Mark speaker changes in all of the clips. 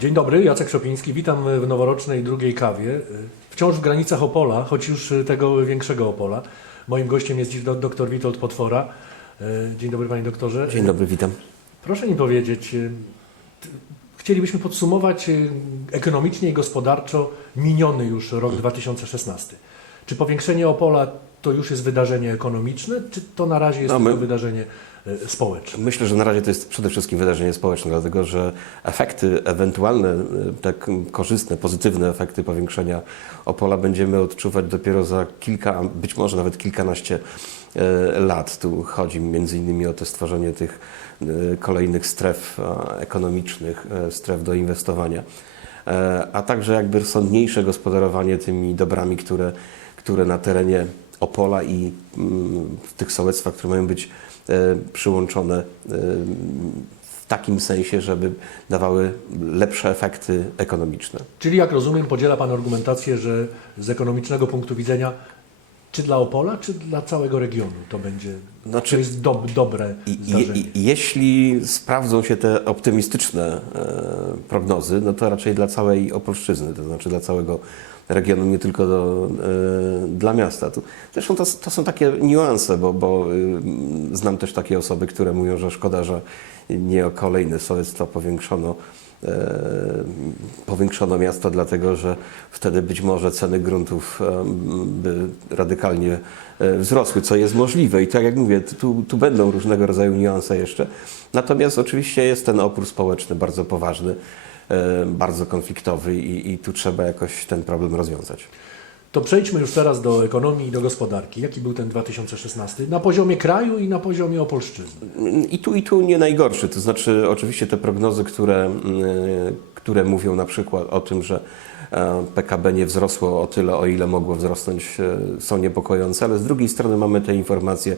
Speaker 1: Dzień dobry, Jacek Szopiński. Witam w noworocznej drugiej kawie. Wciąż w granicach Opola, choć już tego większego Opola. Moim gościem jest dziś dr Witold Potwora. Dzień dobry panie doktorze.
Speaker 2: Dzień dobry, witam.
Speaker 1: Proszę mi powiedzieć, t- chcielibyśmy podsumować y, ekonomicznie i gospodarczo miniony już rok 2016. Czy powiększenie Opola to już jest wydarzenie ekonomiczne, czy to na razie jest
Speaker 2: No, my-
Speaker 1: tylko wydarzenie społeczne?
Speaker 2: Myślę, że na razie to jest przede wszystkim wydarzenie społeczne, dlatego że efekty, ewentualne, e, tak korzystne, pozytywne efekty powiększenia Opola będziemy odczuwać dopiero za kilka, być może nawet kilkanaście e, lat. Tu chodzi między innymi o to stworzenie tych e, kolejnych stref e, ekonomicznych, e, stref do inwestowania, e, a także jakby rozsądniejsze gospodarowanie tymi dobrami, które, które na terenie Opola i mm, w tych sołectwach, które mają być e, przyłączone e, w takim sensie, żeby dawały lepsze efekty ekonomiczne.
Speaker 1: Czyli jak rozumiem, podziela Pan argumentację, że z ekonomicznego punktu widzenia, czy dla Opola, czy dla całego regionu to będzie,
Speaker 2: Znaczy-
Speaker 1: to jest dob, dobre zdarzenie?
Speaker 2: i jeśli sprawdzą się te optymistyczne e, prognozy, no to raczej dla całej Opolszczyzny, to znaczy dla całego regionu, nie tylko do, e, dla miasta. Tu, zresztą to, to są takie niuanse, bo, bo y, znam też takie osoby, które mówią, że szkoda, że nie o kolejne sołectwa powiększono e, powiększono miasto, dlatego że wtedy być może ceny gruntów by radykalnie e, wzrosły, co jest możliwe. I tak jak mówię, tu, tu będą różnego rodzaju niuanse jeszcze. Natomiast oczywiście jest ten opór społeczny bardzo poważny, bardzo konfliktowy i, i tu trzeba jakoś ten problem rozwiązać.
Speaker 1: To przejdźmy już teraz do ekonomii i do gospodarki. Jaki był ten 2016 na poziomie kraju i na poziomie Opolszczyzny?
Speaker 2: I tu, i tu nie najgorszy. To znaczy, oczywiście te prognozy, które, mm, które mówią na przykład o tym, że e, PKB nie wzrosło o tyle, o ile mogło wzrosnąć, e, są niepokojące, ale z drugiej strony mamy te informacje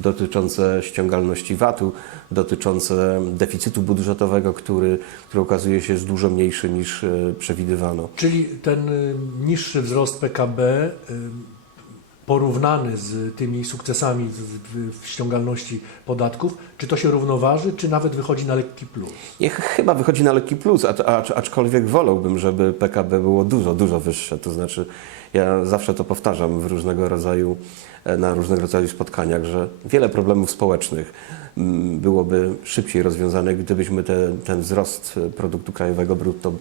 Speaker 2: dotyczące ściągalności VAT-u, dotyczące deficytu budżetowego, który, który okazuje się jest dużo mniejszy niż e, przewidywano.
Speaker 1: Czyli ten y, niższy wzrost PKB y, porównany z tymi sukcesami w, ściągalności podatków, czy to się równoważy, czy nawet wychodzi na lekki plus?
Speaker 2: Nie, ch- chyba wychodzi na lekki plus, acz, acz, aczkolwiek wolałbym, żeby PKB było dużo, dużo wyższe. To znaczy, ja zawsze to powtarzam w różnego rodzaju, e, na różnego rodzaju spotkaniach, że wiele problemów społecznych mm, byłoby szybciej rozwiązanych, gdybyśmy te, ten wzrost produktu krajowego brutto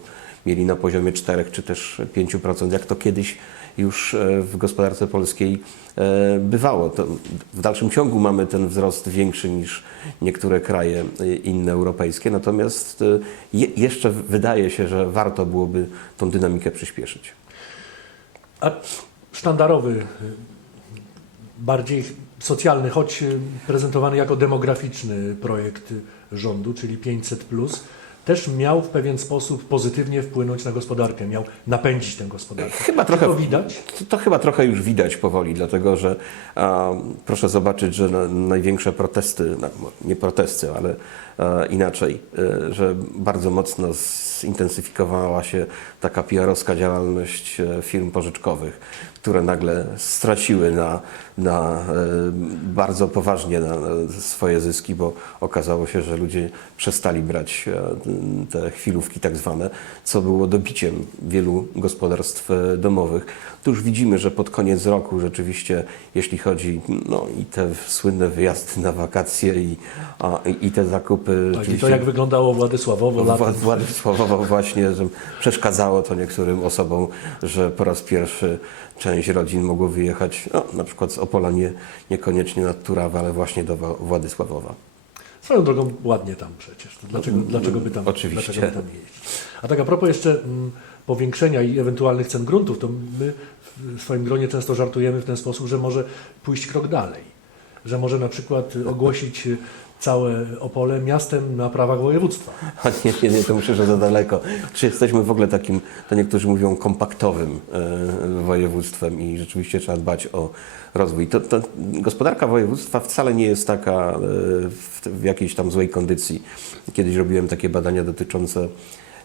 Speaker 2: mieli na poziomie 4 czy też 5%, jak to kiedyś już e, w gospodarce polskiej e, bywało. To w dalszym ciągu mamy ten wzrost większy niż niektóre kraje e, inne europejskie, natomiast je, jeszcze wydaje się, że warto byłoby tą dynamikę przyspieszyć.
Speaker 1: A sztandarowy, bardziej socjalny, choć prezentowany jako demograficzny projekt rządu, czyli 500, też miał w pewien sposób pozytywnie wpłynąć na gospodarkę, miał napędzić tę gospodarkę.
Speaker 2: Chyba trochę-
Speaker 1: to widać?
Speaker 2: To, to chyba trochę już widać powoli, dlatego że a, proszę zobaczyć, że na, największe protesty, no, nie protesty, ale a, inaczej, e, że bardzo mocno zintensyfikowała się taka PR-owska działalność e, firm pożyczkowych, które nagle straciły na, na e, bardzo poważnie na, swoje zyski, bo okazało się, że ludzie przestali brać e, te chwilówki tak zwane, co było dobiciem wielu gospodarstw e, domowych. Tu już widzimy, że pod koniec roku rzeczywiście, jeśli chodzi no, i te słynne wyjazdy na wakacje i, a, i, te zakupy.
Speaker 1: Tak, I to jak wyglądało Władysławowo
Speaker 2: Wła-. Władysławowo właśnie, że przeszkadzało to niektórym osobom, że po raz pierwszy część rodzin mogło wyjechać, no, na przykład z Opola nie, niekoniecznie nad Turawę, ale właśnie do Wa- Władysławowa.
Speaker 1: Swoją drogą ładnie tam przecież. To dlaczego, dlaczego by tam,
Speaker 2: Oczywiście.
Speaker 1: Dlaczego by tam jeździć? A tak a propos jeszcze mm, powiększenia i ewentualnych cen gruntów, to my w swoim gronie często żartujemy w ten sposób, że może pójść krok dalej. Że może na przykład ogłosić całe Opole miastem na prawach województwa.
Speaker 2: A nie, nie, nie, to myślę, że za daleko. Czy jesteśmy w ogóle takim, to niektórzy mówią, kompaktowym e, województwem i rzeczywiście trzeba dbać o rozwój. To, to gospodarka województwa wcale nie jest taka e, w, w jakiejś tam złej kondycji. Kiedyś robiłem takie badania dotyczące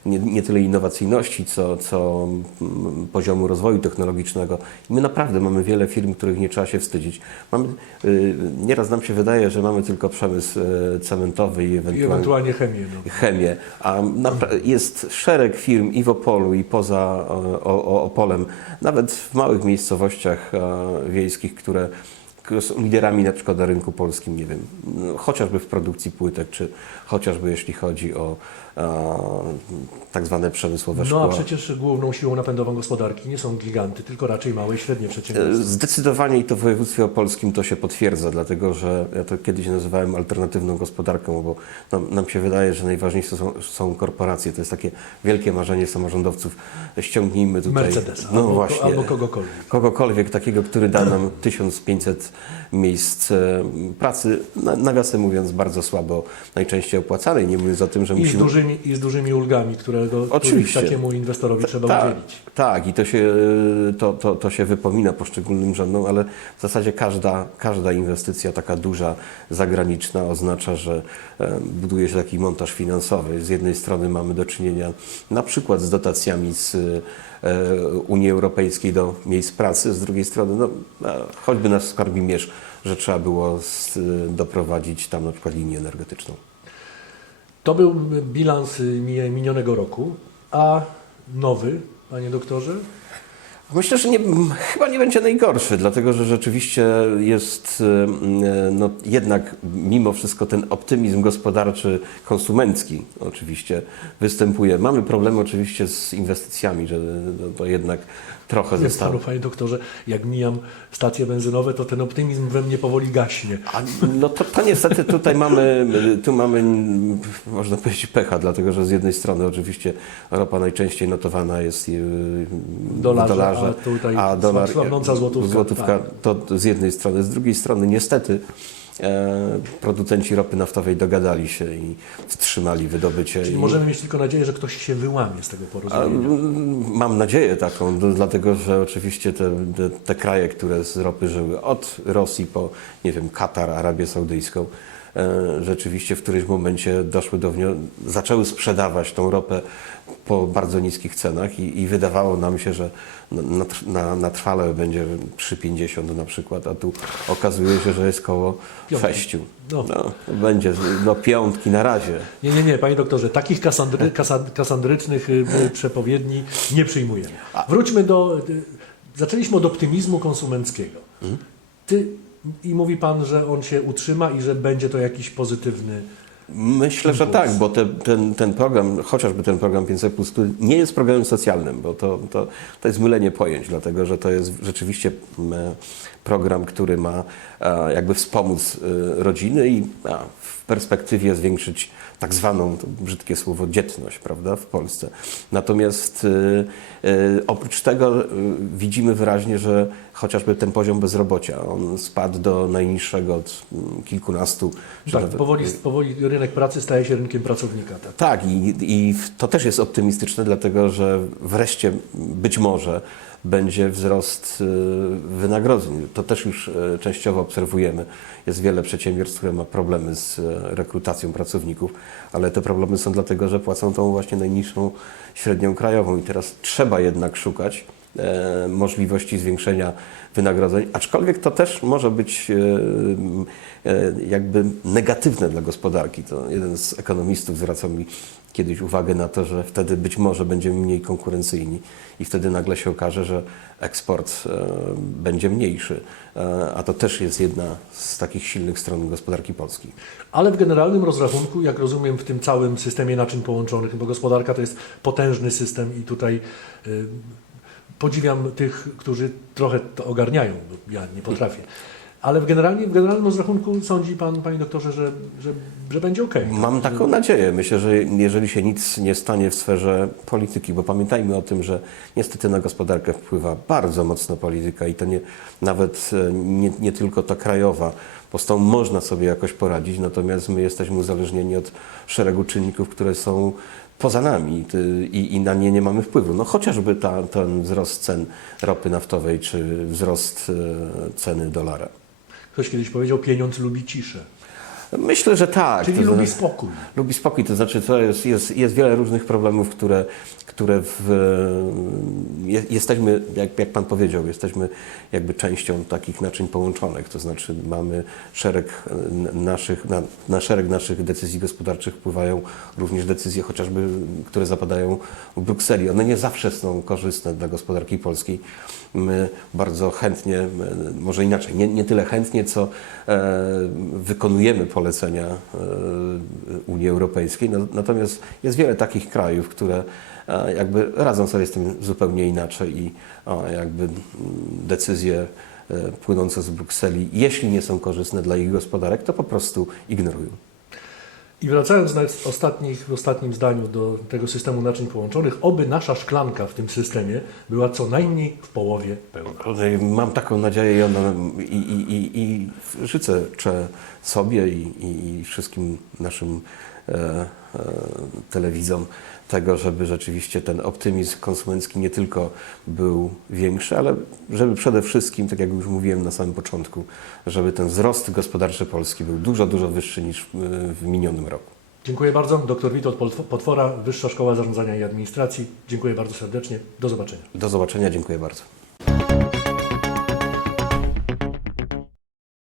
Speaker 2: nie, nie tyle innowacyjności, co, co mm, poziomu rozwoju technologicznego. I my naprawdę mamy wiele firm, których nie trzeba się wstydzić. Mamy, y, nieraz nam się wydaje, że mamy tylko przemysł e, cementowy i
Speaker 1: I
Speaker 2: ewentualnie
Speaker 1: ewentualnie chemię. No.
Speaker 2: chemię, a jest szereg firm i w Opolu, i poza o, o, Opolem, nawet w małych miejscowościach wiejskich, które są liderami na przykład na rynku polskim, nie wiem, no, chociażby w produkcji płytek, czy chociażby jeśli chodzi o tak zwane przemysłowe szkło.
Speaker 1: no a przecież główną siłą napędową gospodarki nie są giganty, tylko raczej małe i średnie
Speaker 2: E,
Speaker 1: przedsiębiorstwa.
Speaker 2: Zdecydowanie i to w województwie opolskim to się potwierdza, dlatego że ja to kiedyś nazywałem alternatywną gospodarką, bo nam, nam się wydaje, że najważniejsze są, są korporacje. To jest takie wielkie marzenie samorządowców. Ściągnijmy tutaj.
Speaker 1: Mercedes
Speaker 2: no
Speaker 1: albo,
Speaker 2: właśnie.
Speaker 1: albo kogokolwiek.
Speaker 2: Kogokolwiek takiego, który da nam 1500 miejsc e, pracy, na- nawiasem mówiąc, bardzo słabo najczęściej opłacanej, nie mówiąc o tym, że
Speaker 1: I
Speaker 2: musimy...
Speaker 1: dużymi, I z dużymi ulgami, którego,
Speaker 2: Oczywiście.
Speaker 1: takiemu inwestorowi trzeba
Speaker 2: Tak,
Speaker 1: udzielić.
Speaker 2: tak, i to się, to, to, to się wypomina poszczególnym rządom, ale w zasadzie każda, każda inwestycja taka duża, zagraniczna oznacza, że e, buduje się taki montaż finansowy. Z jednej strony mamy do czynienia na przykład z dotacjami z e, Unii Europejskiej do miejsc pracy, z drugiej strony no, e, choćby na Skarbimierz, że trzeba było z, doprowadzić tam na przykład linię energetyczną.
Speaker 1: To był bilans mi- minionego roku, a nowy, panie doktorze?
Speaker 2: Myślę, że nie, chyba nie będzie najgorszy, dlatego że rzeczywiście jest e, no, jednak mimo wszystko ten optymizm gospodarczy, konsumencki oczywiście występuje. Mamy problemy oczywiście z inwestycjami, że to, to jednak trochę
Speaker 1: Jest
Speaker 2: zostało.
Speaker 1: panie doktorze, jak mijam stacje benzynowe, to ten optymizm we mnie powoli gaśnie.
Speaker 2: A, no to, to niestety tutaj mamy, tu mamy, można powiedzieć, pecha, dlatego że z jednej strony oczywiście ropa najczęściej notowana jest yy, w
Speaker 1: Dolarze,
Speaker 2: dolarze,
Speaker 1: a tutaj
Speaker 2: a dolar,
Speaker 1: złotówka.
Speaker 2: złotówka to z jednej strony. Z drugiej strony niestety e, producenci ropy naftowej dogadali się i wstrzymali wydobycie.
Speaker 1: Czyli
Speaker 2: i,
Speaker 1: możemy mieć tylko nadzieję, że ktoś się wyłamie z tego
Speaker 2: a,
Speaker 1: porozumienia.
Speaker 2: mm, Mam nadzieję taką, dlatego że oczywiście te, te, te kraje, które z ropy żyły, od Rosji po, nie wiem, Katar, Arabię Saudyjską, e, rzeczywiście w którymś momencie doszły do wniosku, zaczęły sprzedawać tą ropę po bardzo niskich cenach i, i wydawało nam się, że na, na, na, trwale będzie 3,50 na przykład, a tu okazuje się, że jest koło
Speaker 1: Piątki.
Speaker 2: 6.
Speaker 1: No.
Speaker 2: No, będzie no, piątki na razie.
Speaker 1: Nie, nie, nie, panie doktorze, takich kasandry, kasa- kasandrycznych y, y, przepowiedni nie przyjmujemy. Wróćmy do. y, Zaczęliśmy od optymizmu konsumenckiego. Ty, I mówi pan, że on się utrzyma i że będzie to jakiś pozytywny.
Speaker 2: Myślę, że tak, bo te, ten, ten program, chociażby ten program 500, który nie jest programem socjalnym, bo to, to, to jest mylenie pojęć, dlatego że to jest rzeczywiście mm, program, który ma e, jakby wspomóc e, rodziny i w perspektywie zwiększyć tak zwaną, to brzydkie słowo, dzietność prawda, w Polsce. Natomiast e, oprócz tego widzimy wyraźnie, że chociażby ten poziom bezrobocia, on spadł do najniższego od mm, kilkunastu,
Speaker 1: Tak,
Speaker 2: nawet-
Speaker 1: powoli, powoli rynek pracy staje się rynkiem pracownika. Tak.
Speaker 2: tak, i, i to też jest optymistyczne, dlatego że wreszcie być może będzie wzrost y, wynagrodzeń. To też już y, częściowo obserwujemy. Jest wiele przedsiębiorstw, które ma problemy z y, rekrutacją pracowników, ale te problemy są dlatego, że płacą tą właśnie najniższą średnią krajową i teraz trzeba jednak szukać e, możliwości zwiększenia wynagrodzeń, aczkolwiek to też może być e, e, jakby negatywne dla gospodarki. To jeden z ekonomistów zwracał mi kiedyś uwagę na to, że wtedy być może będziemy mniej konkurencyjni i wtedy nagle się okaże, że eksport e, będzie mniejszy, e, a to też jest jedna z takich silnych stron gospodarki polskiej.
Speaker 1: Ale w generalnym rozrachunku, jak rozumiem, w tym całym systemie naczyń połączonych, bo gospodarka to jest potężny system i tutaj y, podziwiam tych, którzy trochę to ogarniają, bo ja nie potrafię. Ale w, generalnie, w generalnym rozrachunku sądzi pan, panie doktorze, że, że, że będzie ok.
Speaker 2: Mam taką nadzieję. Myślę, że jeżeli się nic nie stanie w sferze polityki, bo pamiętajmy o tym, że niestety na gospodarkę wpływa bardzo mocno polityka i to nie, nawet e, nie, nie tylko ta krajowa, bo z tą można sobie jakoś poradzić, natomiast my jesteśmy uzależnieni od szeregu czynników, które są poza nami i, i na nie nie mamy wpływu. No chociażby ta, ten wzrost cen ropy naftowej czy wzrost e, ceny dolara.
Speaker 1: Ktoś kiedyś powiedział, pieniądz lubi ciszę.
Speaker 2: Myślę, że tak.
Speaker 1: Czyli
Speaker 2: To
Speaker 1: lubi
Speaker 2: znaczy-
Speaker 1: spokój.
Speaker 2: Lubi spokój, to znaczy to jest, jest, jest wiele różnych problemów, które, które w, je, jesteśmy, jak, jak Pan powiedział, jesteśmy jakby częścią takich naczyń połączonych, to znaczy mamy szereg e, naszych, na, na szereg naszych decyzji gospodarczych wpływają również decyzje chociażby, które zapadają w Brukseli. One nie zawsze są korzystne dla gospodarki polskiej. My bardzo chętnie, e, może inaczej, nie, nie tyle chętnie, co e, wykonujemy polecenia e, Unii Europejskiej. No, natomiast jest wiele takich krajów, które e, jakby radzą sobie z tym zupełnie inaczej i jakby mm, decyzje e, płynące z Brukseli, jeśli nie są korzystne dla ich gospodarek, to po prostu ignorują.
Speaker 1: I wracając na ostatnich, w ostatnim zdaniu do tego systemu naczyń połączonych, oby nasza szklanka w tym systemie była co najmniej w połowie pełna.
Speaker 2: Mam taką nadzieję i, ona, i, i, i, i życzę sobie i, i, i wszystkim naszym e, e, telewidzom tego, żeby rzeczywiście ten optymizm konsumencki nie tylko był większy, ale żeby przede wszystkim, tak jak już mówiłem na samym początku, żeby ten wzrost gospodarczy Polski był dużo, dużo wyższy niż w, minionym roku.
Speaker 1: Dziękuję bardzo. Dr Witold Potw- Potwora, Wyższa Szkoła Zarządzania i Administracji. Dziękuję bardzo serdecznie. Do zobaczenia.
Speaker 2: Do zobaczenia, dziękuję bardzo.